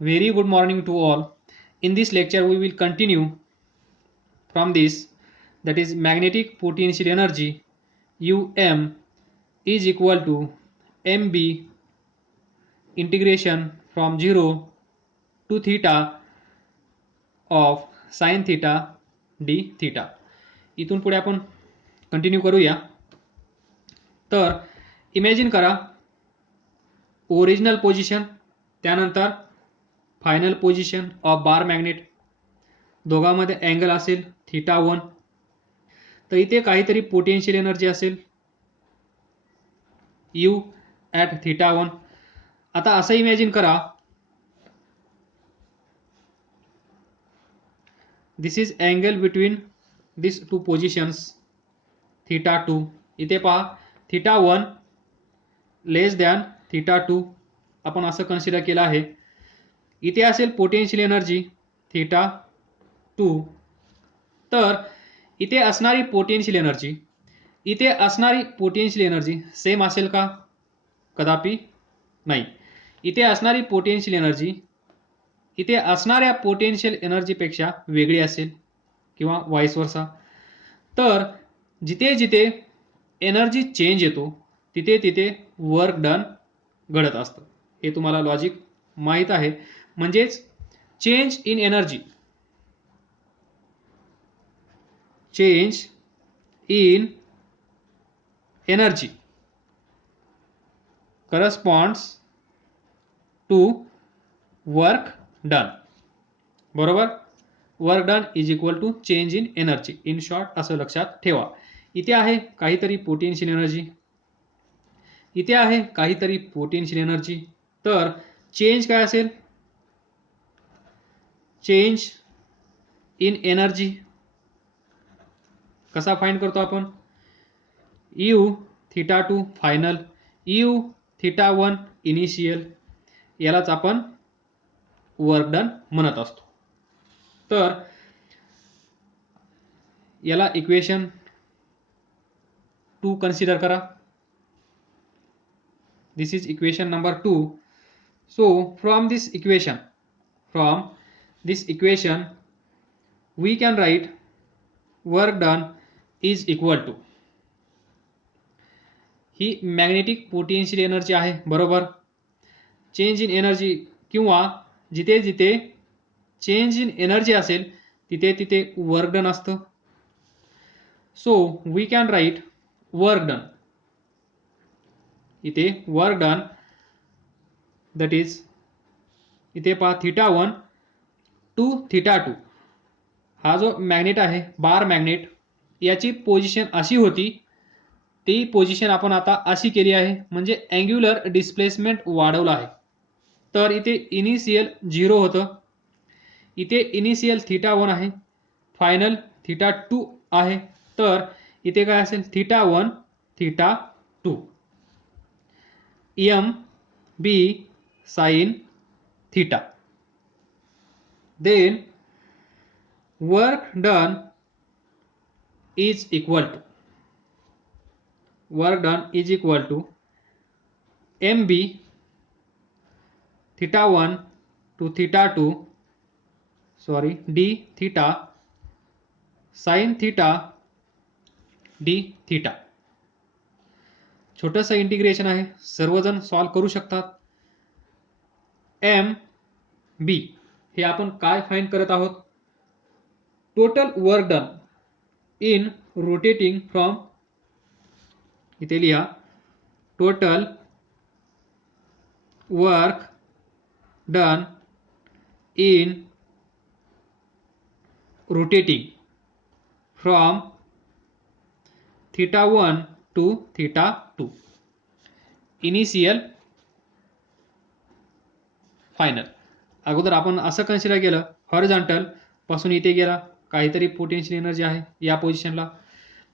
Very good morning to all. In this lecture, we will continue from this, that is magnetic potential energy Um is equal to mb integration from 0 to theta of sin theta d theta. इथून पुढे आपण continue करूया. तर imagine करा original position, त्यानंतर final position of bar magnet, दोघांमध्ये angle असेल θ1. तर इथे काहीतरी पोटेन्शियल एनर्जी असेल U ॲट θ1. आता असं इमॅजिन करा, this is angle between this two positions θ2. इथे पहा θ1 लेस दॅन θ2 आपण असं कन्सिडर केलं आहे. इथे असेल पोटेन्शियल एनर्जी θ2. तर इथे असणारी पोटेन्शियल एनर्जी सेम असेल का? कदापि नाही. इथे असणारी पोटेन्शियल एनर्जी इथे असणाऱ्या पोटेन्शियल एनर्जीपेक्षा वेगळी असेल किंवा वाईस वर्सा. तर जिथे जिथे एनर्जी चेंज येतो तिथे तिथे वर्क डन घडत असतं. हे तुम्हाला लॉजिक माहीत आहे. म्हणजेच change in energy corresponds to work done. बरोबर. Work done is equal to change in energy. In short असं लक्षात ठेवा. इथे आहे काहीतरी पोटेन्शियल एनर्जी, इथे आहे काहीतरी पोटेन्शियल एनर्जी. तर चेंज काय असेल? चेंज इन एनर्जी कसा फाइंड करतो आपण? U θ2 फायनल, U θ1 इनिशियल, यालाच आपण वर्क डन म्हणत असतो. तर याला इक्वेशन 2 कन्सिडर करा. This is equation number 2. So from this equation we can write work done is equal to, ही मॅग्नेटिक पोटेन्शियल एनर्जी आहे. बरोबर. चेंज इन एनर्जी किंवा जिथे जिथे चेंज इन एनर्जी असेल तिथे तिथे वर्क डन असतं. So we can write work done. इथे वर्क डन दॅट इज, इथे पहा θ1 टू θ2. हा जो मॅग्नेट आहे बार मॅग्नेट, याची पोझिशन अशी होती, ती पोझिशन आपण आता अशी केली आहे. म्हणजे अँग्युलर डिस्प्लेसमेंट वाढवलं आहे. तर इथे इनिशियल 0 होतं, इथे इनिशियल θ1 आहे, फायनल θ2 आहे. तर इथे काय असेल? θ1 θ2 M B sine theta. Then work done is equal to mb θ1 to θ2 d theta sin theta d theta. छोटंसं इंटिग्रेशन आहे, सर्वजण सॉल्व करू शकतात. एम बी हे आपण काय फाइंड करत आहोत? Total work done in rotating from, इथे लिहा total work done in rotating from θ1 to θ2 initial final. अगोदर आपण असं कन्सिडर केलं, हॉरिझॉन्टल पासून इथे गेला, काहीतरी पोटेन्शियल एनर्जी आहे या पोझिशनला.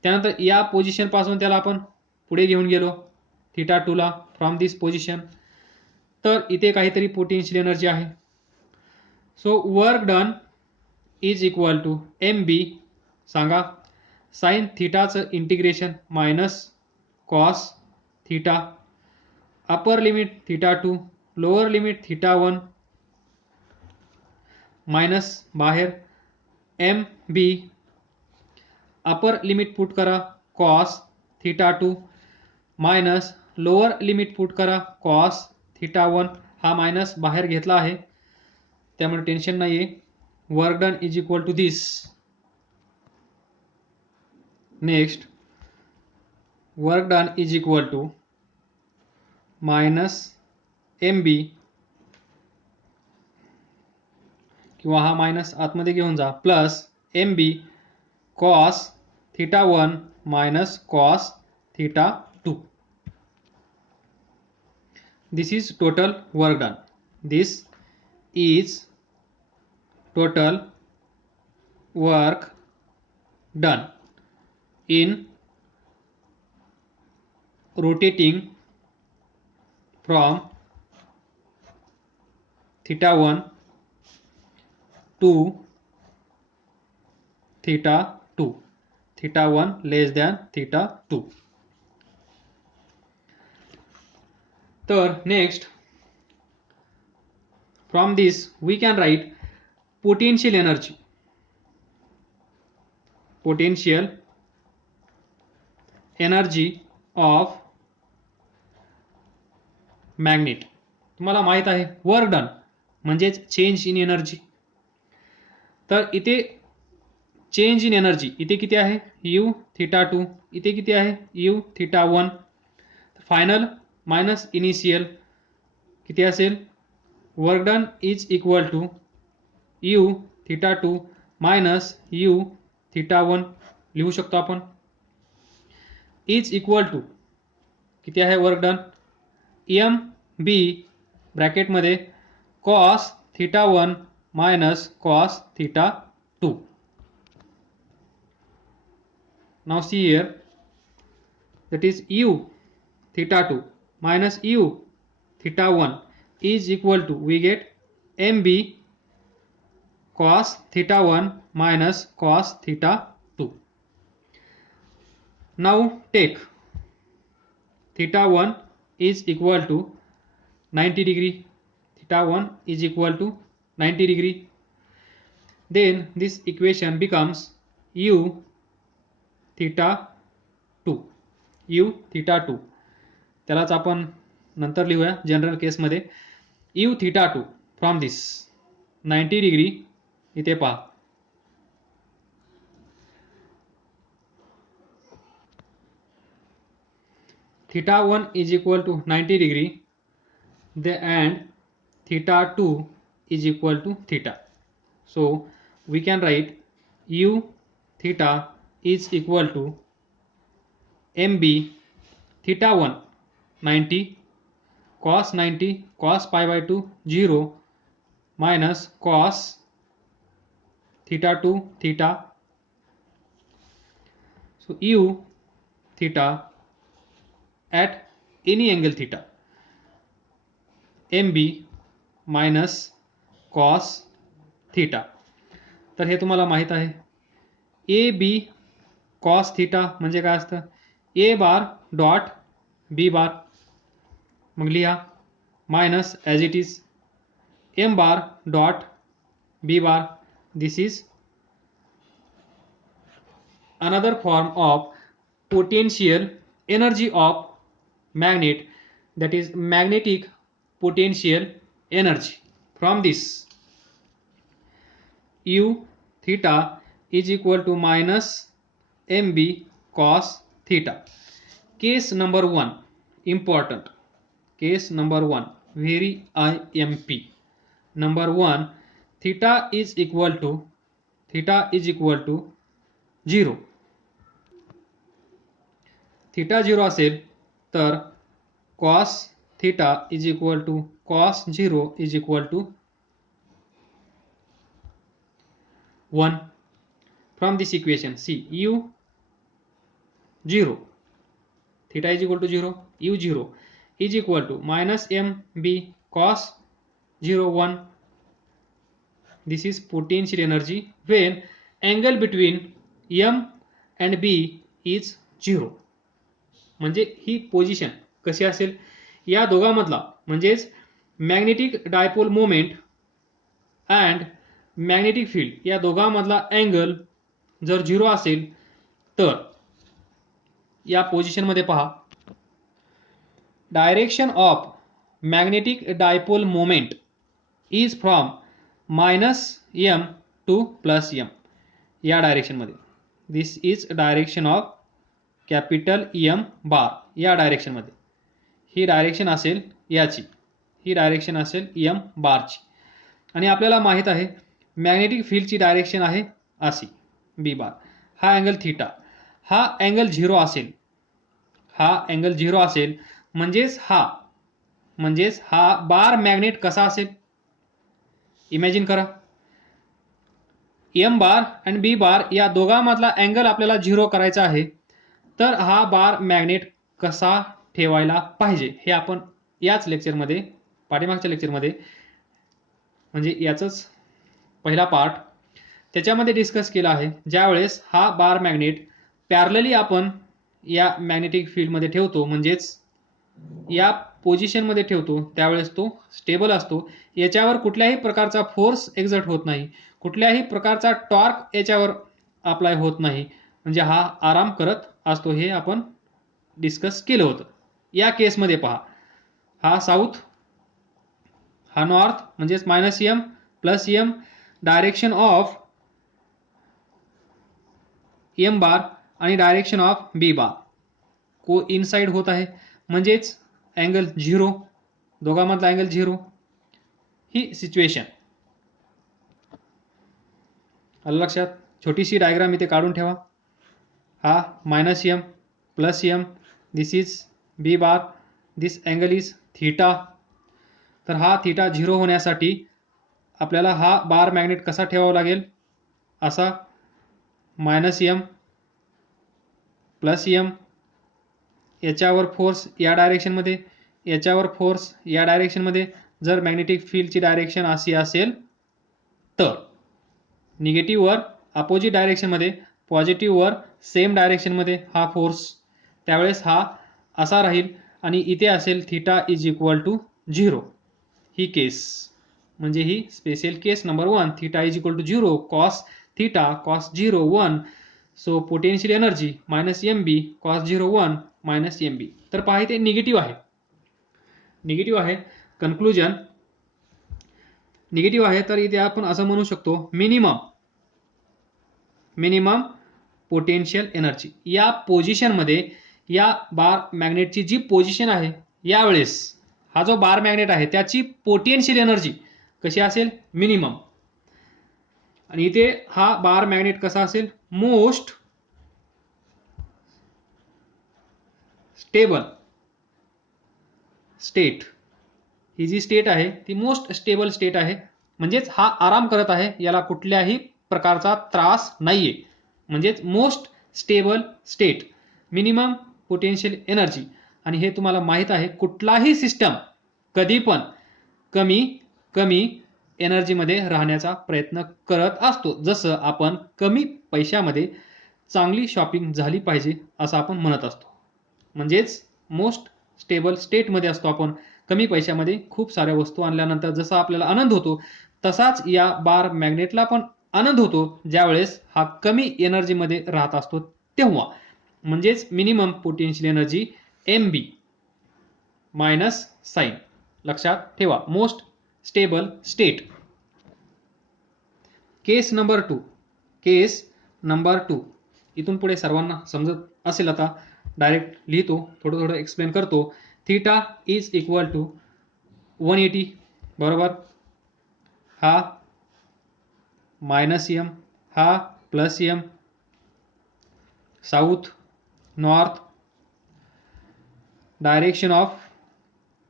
त्यानंतर या पोझिशन पासून त्याला आपण पुढे घेऊन गेलो θ2 ला फ्रॉम दिस पोझिशन. तर इथे काहीतरी पोटेन्शियल एनर्जी आहे. So work done is equal to M B, सांगा, साइन थीटाचं integration minus cos theta, upper limit θ2, lower limit θ1, minus बाहेर M B, upper limit put करा cos theta 2 minus lower limit put करा cos theta 1, हा minus बाहेर घेतला आहे त्यामुळे टेन्शन नाही आहे. Work done is equal to this. Next work done is equal to minus M B, किंवा हा मायनस आतमध्ये घेऊन जा, plus M B cos theta 1 minus cos theta 2. This is total work done. This is total work done in rotating from theta 1 to theta 2, theta 1 less than theta 2. तर next from this we can write potential energy. Potential energy of magnet. तुम्हाला माहित आहे work done म्हणजेच change in energy. तर इथे change in energy इथे किती आहे यू थिटा 2, इथे किती आहे U theta 1. Final minus initial किती असेल, work done is equal to U theta 2 minus U theta 1 लिहू शकतो आपण. इज इक्वल टू किती आहे वर्क डन एम बी ब्रॅकेटमध्ये cos theta 1 minus cos theta 2. Now see here, that is u theta 2 minus u theta 1 is equal to, we get mb cos theta 1 minus cos theta 2. Now take theta 1 is equal to 90 degree, theta 1 is equal to 90 degree. Then this equation becomes u theta 2, u theta 2. त्यालाच आपण नंतर लिहूया general केसमध्ये. u theta 2 from this 90 degree इथे पहा. theta 1 is equal to 90 degree and theta 2 is equal to theta. So we can write u theta is equal to mb theta 1 90 cos 90 cos pi by 2 0 minus cos theta 2 theta. So u theta at any angle theta mb minus cos theta. तर हे तुम्हाला माहित आहे A B cos theta म्हणजे काय असतं ए बार dot B bar, मग लिहा minus as it is M bar dot B bar. This is another form of potential energy of magnet, that is magnetic potential energy. From this u theta is equal to minus mb cos theta. Case number 1 important, case number 1 very imp. Number 1 theta is equal to 0. theta 0 असेल तर cos theta is equal to cos 0 is equal to 1. From this equation see u 0 theta is equal to 0, u 0 is equal to minus mb cos 0 1. This is potential energy when angle between m and b is 0. म्हणजे ही position कशी असेल या दोघांमधला म्हणजेच magnetic dipole moment and magnetic field या दोघांमधला angle जर 0 असेल तर या पोझिशनमध्ये पहा, direction of magnetic dipole moment is from -m to +m या डायरेक्शनमध्ये. This is direction of capital M bar या डायरेक्शनमध्ये. ही डायरेक्शन असेल याची, ही डायरेक्शन असेल M बारची. आणि आपल्याला माहित आहे मॅग्नेटिक फील्डची डायरेक्शन आहे अशी B बार. हा अँगल थीटा, हा अँगल 0 असेल, हा अँगल 0 असेल म्हणजेच हा बार मॅग्नेट कसा असेल इमॅजिन करा. M बार आणि B बार या दोघांमधला अँगल आपल्याला 0 करायचा आहे. तर हा बार मॅग्नेट कसा ठेवायला पाहिजे हे आपण याच लेक्चरमध्ये, पाठीमागच्या लेक्चरमध्ये, म्हणजे याचंच पहिला पार्ट त्याच्यामध्ये डिस्कस केला आहे. ज्यावेळेस हा बार मॅग्नेट पॅरलली आपण या मॅग्नेटिक फील्डमध्ये ठेवतो, म्हणजेच या पोझिशनमध्ये ठेवतो, त्यावेळेस तो स्टेबल असतो. याच्यावर कुठल्याही प्रकारचा फोर्स एक्झर्ट होत नाही, कुठल्याही प्रकारचा टॉर्क याच्यावर अप्लाय होत नाही, म्हणजे हा आराम करत असतो. हे आपण डिस्कस केलं होतं. या केसमध्ये पहा, हा साऊथ, हा नॉर्थ, म्हणजेच -m +m, direction of M बार आणि डायरेक्शन ऑफ B बार को इनसाइड होत आहे, म्हणजेच अँगल 0, दोघांमधला अँगल 0. ही सिच्युएशन आलं लक्षात. छोटीशी डायग्राम इथे काढून ठेवा. हा -m +m, this is B bar, this angle is theta. तर हा थीटा 0 होण्यासाठी आपल्याला हा बार मॅग्नेट कसा ठेवावा लागेल, असा -m +m, याच्यावर फोर्स या डायरेक्शनमध्ये, याच्यावर फोर्स या डायरेक्शनमध्ये. जर मॅग्नेटिक फील्डची डायरेक्शन अशी असेल तर निगेटिव्हवर अपोजिट डायरेक्शनमध्ये, पॉझिटिव्हवर सेम डायरेक्शनमध्ये हा फोर्स, त्यावेळेस हा असा राहील आणि इथे असेल थीटा इज इक्वल टू 0. ही केस म्हणजे ही special case number 1, theta is equal to 0 cos theta cos 0 1. So potential energy -mb cos 0 1 -mb. तर पहा इथे निगेटिव्ह आहे, निगेटिव्ह आहे. कन्क्लुजन निगेटिव्ह आहे, तर इथे आपण असं म्हणू शकतो मिनिमम पोटेन्शियल एनर्जी या पोझिशनमध्ये, या बार मॅग्नेटची जी पोझिशन आहे यावेळेस हा जो बार मॅग्नेट आहे त्याची पोटेन्शियल एनर्जी कशी असेल, मिनिमम. आणि इथे हा बार मॅग्नेट कसा असेल, मोस्ट स्टेबल स्टेट. ही जी स्टेट आहे ती मोस्ट स्टेबल स्टेट आहे, म्हणजेच हा आराम करत आहे, याला कुठल्याही प्रकारचा त्रास नाहीये, म्हणजेच most stable state, minimum potential energy. आणि हे तुम्हाला माहित आहे कुठलाही सिस्टम कधी पण कमी एनर्जीमध्ये राहण्याचा प्रयत्न करत असतो. जसं आपण कमी पैशामध्ये चांगली शॉपिंग झाली पाहिजे असं आपण म्हणत असतो, म्हणजेच मोस्ट स्टेबल स्टेटमध्ये असतो आपण. कमी पैशामध्ये खूप साऱ्या वस्तू आणल्यानंतर जसा आपल्याला आनंद होतो, तसाच या बार मॅग्नेटला पण आनंद होतो ज्यावेळेस हा कमी एनर्जीमध्ये राहत असतो तेव्हा, म्हणजेच minimum potential energy MB minus sign. लक्षात ठेवा, most stable state. Case number 2, इथून पुढे सर्वांना समजत असेल. आता डायरेक्ट लिहितो, थोडं एक्सप्लेन करतो. थीटा इज इक्वल टू 180, बरोबर. हा -m, हा +m, south north, direction of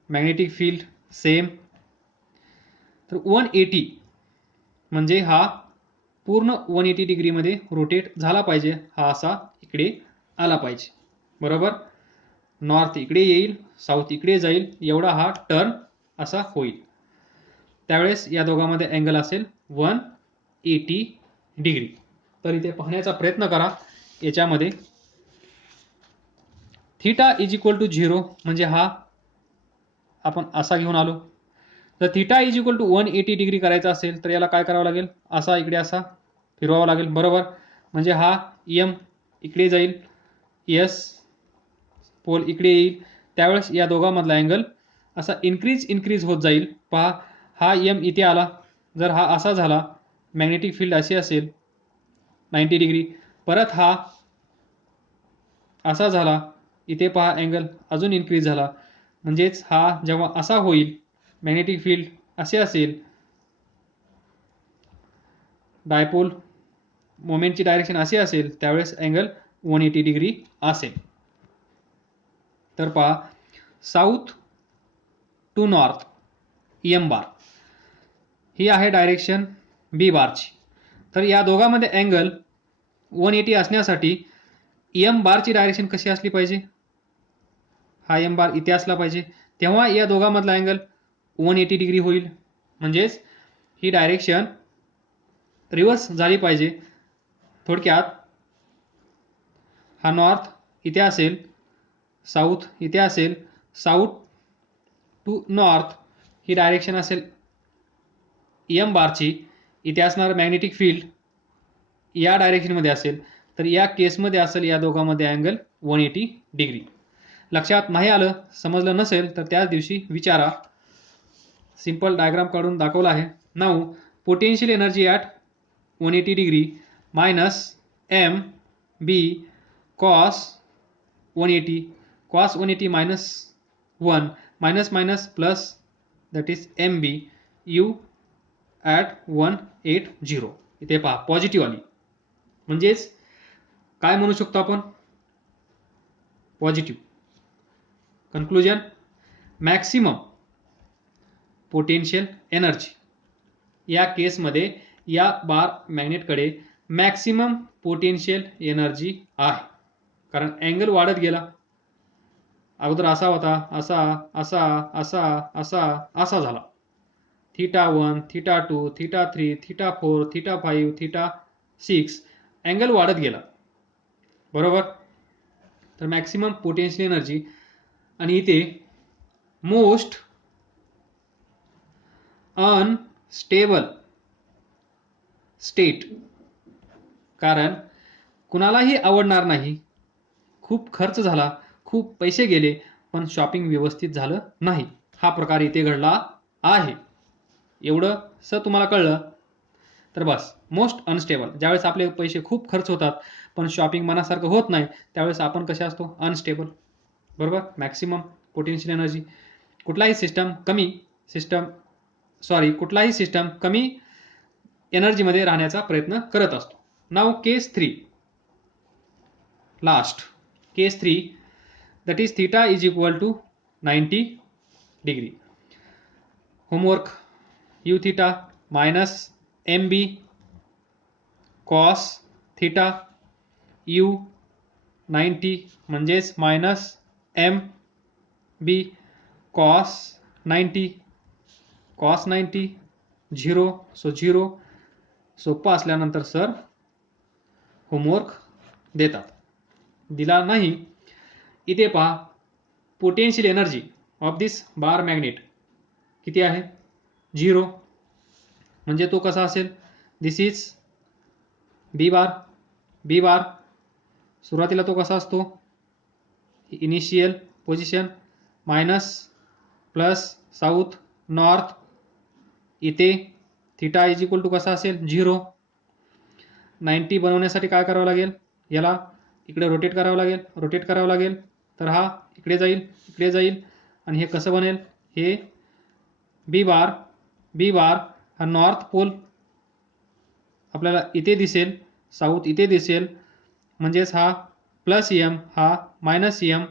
magnetic field same. तर 180 म्हणजे हा पूर्ण 180 डिग्रीमध्ये रोटेट झाला पाहिजे, हा असा इकडे आला पाहिजे, बरोबर. नॉर्थ इकडे येईल, साऊथ इकडे जाईल, एवढा हा टर्न असा होईल. त्यावेळेस या दोघांमध्ये अँगल असेल 180 डिग्री. तर इथे पाहण्याचा प्रयत्न करा. याच्यामध्ये थीटा इज इक्वल टू 0 म्हणजे हा आपण असा घेऊन आलो, जर theta is equal to 180 degree करायचा असेल तर याला काय करावं लागेल, असा इकडे असा फिरवावं लागेल, बरोबर. म्हणजे हा एम इकडे जाईल, एस पोल इकडे येईल, त्यावेळेस या दोघांमधला अँगल असा इन्क्रीज होत जाईल. पहा, हा एम इथे आला, जर हा असा झाला, मॅग्नेटिक फील्ड अशी असेल 90 डिग्री, परत हा असा झाला, इथे पहा अँगल अजून इन्क्रीज झाला, म्हणजेच हा जेव्हा असा होईल, मॅग्नेटिक फील्ड असे असेल, डायपोल मोमेंटची डायरेक्शन अशी असेल, त्यावेळेस अँगल 180 डिग्री असेल. तर पहा, साऊथ टू नॉर्थ एम बार ही आहे डायरेक्शन बी बारची. तर या दोघांमध्ये अँगल 180 असण्यासाठी एम बारची डायरेक्शन कशी असली पाहिजे, हा एम बार इथे असला पाहिजे, तेव्हा या दोघांमधला अँगल 180 डिग्री होईल. म्हणजेच ही डायरेक्शन रिव्हर्स झाली पाहिजे. थोडक्यात हा नॉर्थ इथे असेल, साऊथ इथे असेल, साऊथ टू नॉर्थ ही डायरेक्शन असेल एम बारची, इथे असणार मॅग्नेटिक फील्ड या डायरेक्शनमध्ये असेल, तर या केसमध्ये असेल या दोघांमध्ये अँगल 180 डिग्री. लक्षात नाही आलं, समजलं नसेल तर त्याच दिवशी विचारा. सिंपल डायग्राम काढून दाखवला आहे. Now potential energy at 180 degree minus M B cos 180 minus 1 minus minus plus, that is M B U at 180. इथे पहा पॉझिटिव्ह आली, म्हणजेच काय म्हणू शकतो आपण, positive. Conclusion, maximum potential energy या केसमध्ये या बार मॅग्नेटकडे मॅक्सिमम पोटेन्शियल एनर्जी आहे, कारण अँगल वाढत गेला. अगोदर असा होता, असा असा असा असा असा झाला, θ1 θ2 θ3 θ4 θ5 θ6 अँगल वाढत गेला, बरोबर. तर मॅक्सिमम पोटेन्शियल एनर्जी, आणि इथे मोस्ट अनस्टेबल स्टेट, कारण कुणालाही आवडणार नाही, खूप खर्च झाला, खूप पैसे गेले, पण शॉपिंग व्यवस्थित झालं नाही, हा प्रकार इथे घडला आहे. एवढं तुम्हाला कळलं तर बस. मोस्ट अनस्टेबल, ज्यावेळेस आपले पैसे खूप खर्च होतात पण शॉपिंग मनासारखं होत नाही, त्यावेळेस आपण कसे असतो, अनस्टेबल, बरोबर. मॅक्सिमम पोटेन्शियल एनर्जी, कुठलाही सिस्टम कमी एनर्जीमध्ये राहण्याचा प्रयत्न करत असतो. Now case 3, last case 3, that is theta is equal to 90 degree. Homework, U theta minus M B cos theta U 90 म्हणजेच minus M B cos 90 0, so 0. सोपं असल्यानंतर सर होमवर्क देतात, दिला नाही. इथे पहा, potential energy of this bar magnet किती आहे, 0. म्हणजे तो कसा असेल, दिस इज बी बार. सुरुवातीला तो कसा असतो, initial position, minus plus south north, इथे थीटा इज इक्वल टू कसा असेल, 0. 90 बनवण्यासाठी काय करावं लागेल, याला इकडे रोटेट करावं लागेल, तर हा इकडे जाईल आणि हे कसं बनेल, हे बी बार हा नॉर्थ पोल आपल्याला इथे दिसेल, साऊथ इथे दिसेल, म्हणजेच हा प्लस एम हा minus M.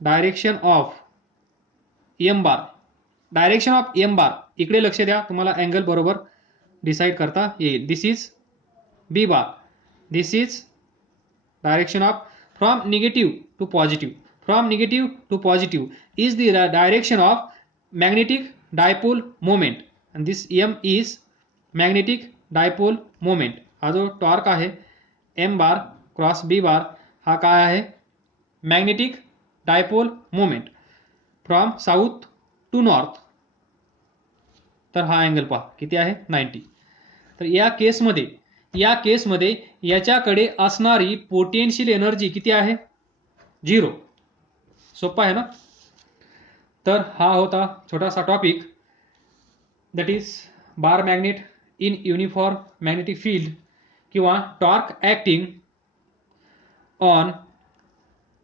Direction of M bar इकडे लक्ष द्या, तुम्हाला अँगल बरोबर डिसाईड करता येईल. This is B bar, this is direction of from negative to positive is the direction of magnetic dipole moment, and this m is magnetic dipole moment. हा जो torque आहे m bar cross b bar, हा काय आहे, magnetic dipole moment from south to north. तर हा angle पहा किती आहे 90. तर या केसमध्ये याच्याकडे असणारी पोटेन्शियल एनर्जी किती आहे 0. सोपा आहे ना. तर हा होता छोटासा topic, that is bar magnet in uniform magnetic field किंवा torque acting on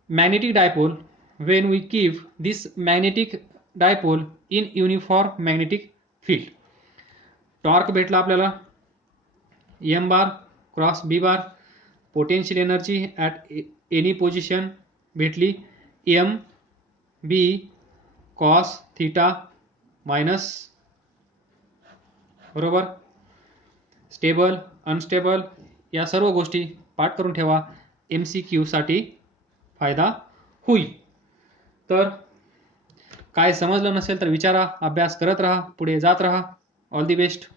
magnetic dipole when we keep this magnetic dipole in uniform magnetic field. Torque भेटला आपल्याला m bar cross b bar, potential energy at any position भेटली m b cos theta minus, बरोबर. Stable unstable या सर्व गोष्टी पाठ करून ठेवा, MCQ साठी फायदा होईल. तर काय समजलं नसेल तर विचारा, अभ्यास करत राहा, पुढे जात राहा. All the best.